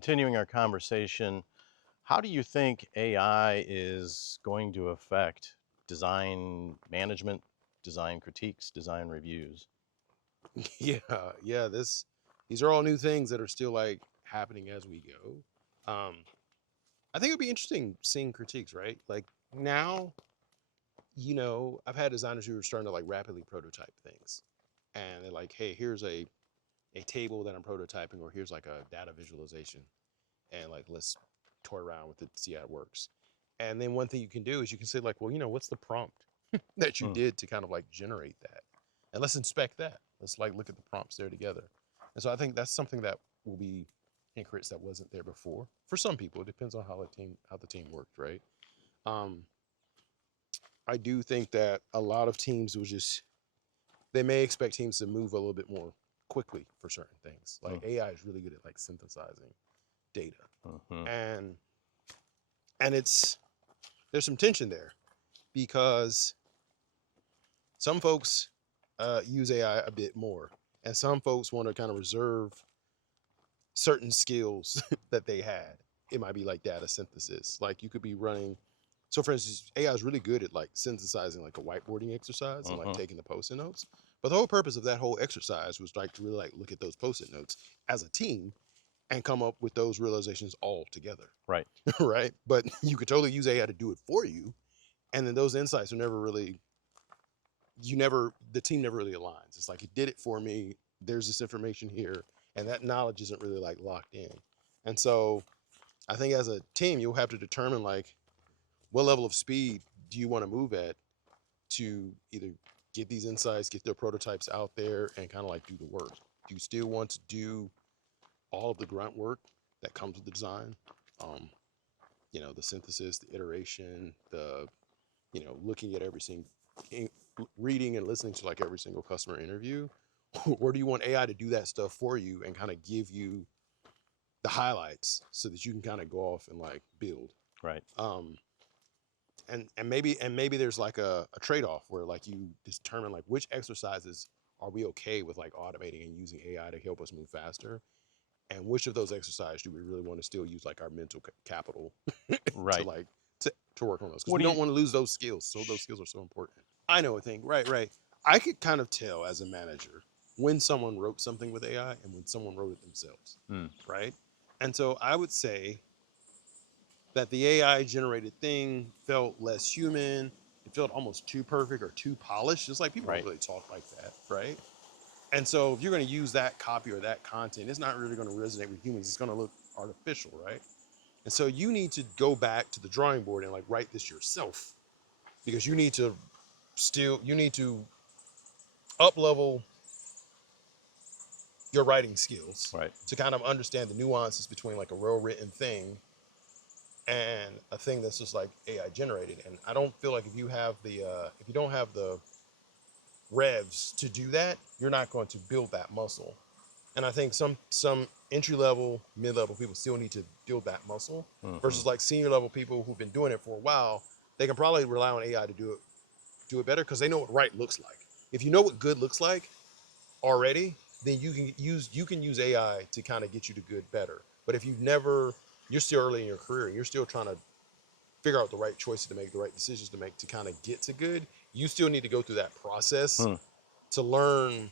continuing our conversation, how do you think AI is going to affect design management, design critiques, design reviews? Yeah, yeah. These are all new things that are still like happening as we go. I think it'd be interesting seeing critiques, right? Like now, I've had designers who are starting to like rapidly prototype things, and they're like, "Hey, here's a table that I'm prototyping, or here's like a data visualization, and like let's toy around with it, see how it works." And then one thing you can do is you can say like, "Well, what's the prompt that you Hmm. did to kind of like generate that, and let's inspect that. Let's like look at the prompts there together." And so I think that's something that will be increments that wasn't there before. For some people, it depends on how the team worked, right? Um, I do think that a lot of teams will just they may expect teams to move a little bit more quickly for certain things. Like AI is really good at like synthesizing data, Mm-hmm. and it's there's some tension there because some folks use AI a bit more, and some folks want to kind of reserve certain skills that they had. It might be like data synthesis. Like you could be running. So, for instance, AI is really good at like synthesizing like a whiteboarding exercise and like Mm-hmm. taking the post-it notes. But the whole purpose of that whole exercise was like to really like look at those post-it notes as a team and come up with those realizations all together, Right. right? But you could totally use AI to do it for you, and then those insights are never really the team never really aligns. It's like it did it for me. There's this information here, and that knowledge isn't really like locked in. And so I think as a team, you'll have to determine like what level of speed do you want to move at to either get these insights, get their prototypes out there, and kind of like do the work. Do you still want to do all of the grunt work that comes with the design? Um, the synthesis, the iteration, the looking at every single reading and listening to like every single customer interview, or do you want AI to do that stuff for you and kind of give you the highlights so that you can kind of go off and like build? Right. um and maybe there's like a trade-off where like you determine like which exercises are we okay with like automating and using AI to help us move faster, and which of those exercises do we really want to still use like our mental capital to Right. like to work on those, because What we do don't you? want to lose those skills. So those skills are so important. I know a thing, right. I could kind of tell as a manager when someone wrote something with AI and when someone wrote it themselves, Mm. right? And so I would say that the AI generated thing felt less human. It felt almost too perfect or too polished. It's like people don't Right. really talk like that, right? And so if you're going to use that copy or that content, it's not really going to resonate with humans. It's going to look artificial, right? And so you need to go back to the drawing board and like write this yourself, because you need to up level your writing skills Right. to kind of understand the nuances between like a well written thing and a thing that's just like AI generated. And I don't feel like if you don't have the revs to do that, you're not going to build that muscle. And I think some entry level, mid level people still need to build that muscle Mm-hmm. versus like senior level people who've been doing it for a while. They can probably rely on AI to do it better because they know what right looks like. If you know what good looks like already, then you can use AI to kind of get you to good better. But if you're still early in your career and you're still trying to figure out the right choices to make, the right decisions to make to kind of get to good, you still need to go through that process Hmm. to learn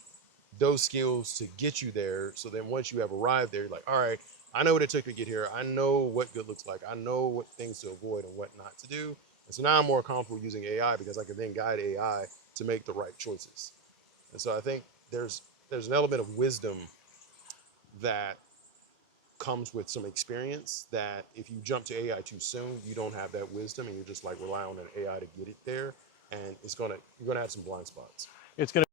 those skills to get you there. So then once you have arrived there, you're like, all right, I know what it took to get here. I know what good looks like. I know what things to avoid and what not to do. And so now I'm more comfortable using AI because I can then guide AI to make the right choices. And so I think there's an element of wisdom that comes with some experience that if you jump to AI too soon, you don't have that wisdom and you're just like relying on an AI to get it there. And you're gonna have some blind spots. It's going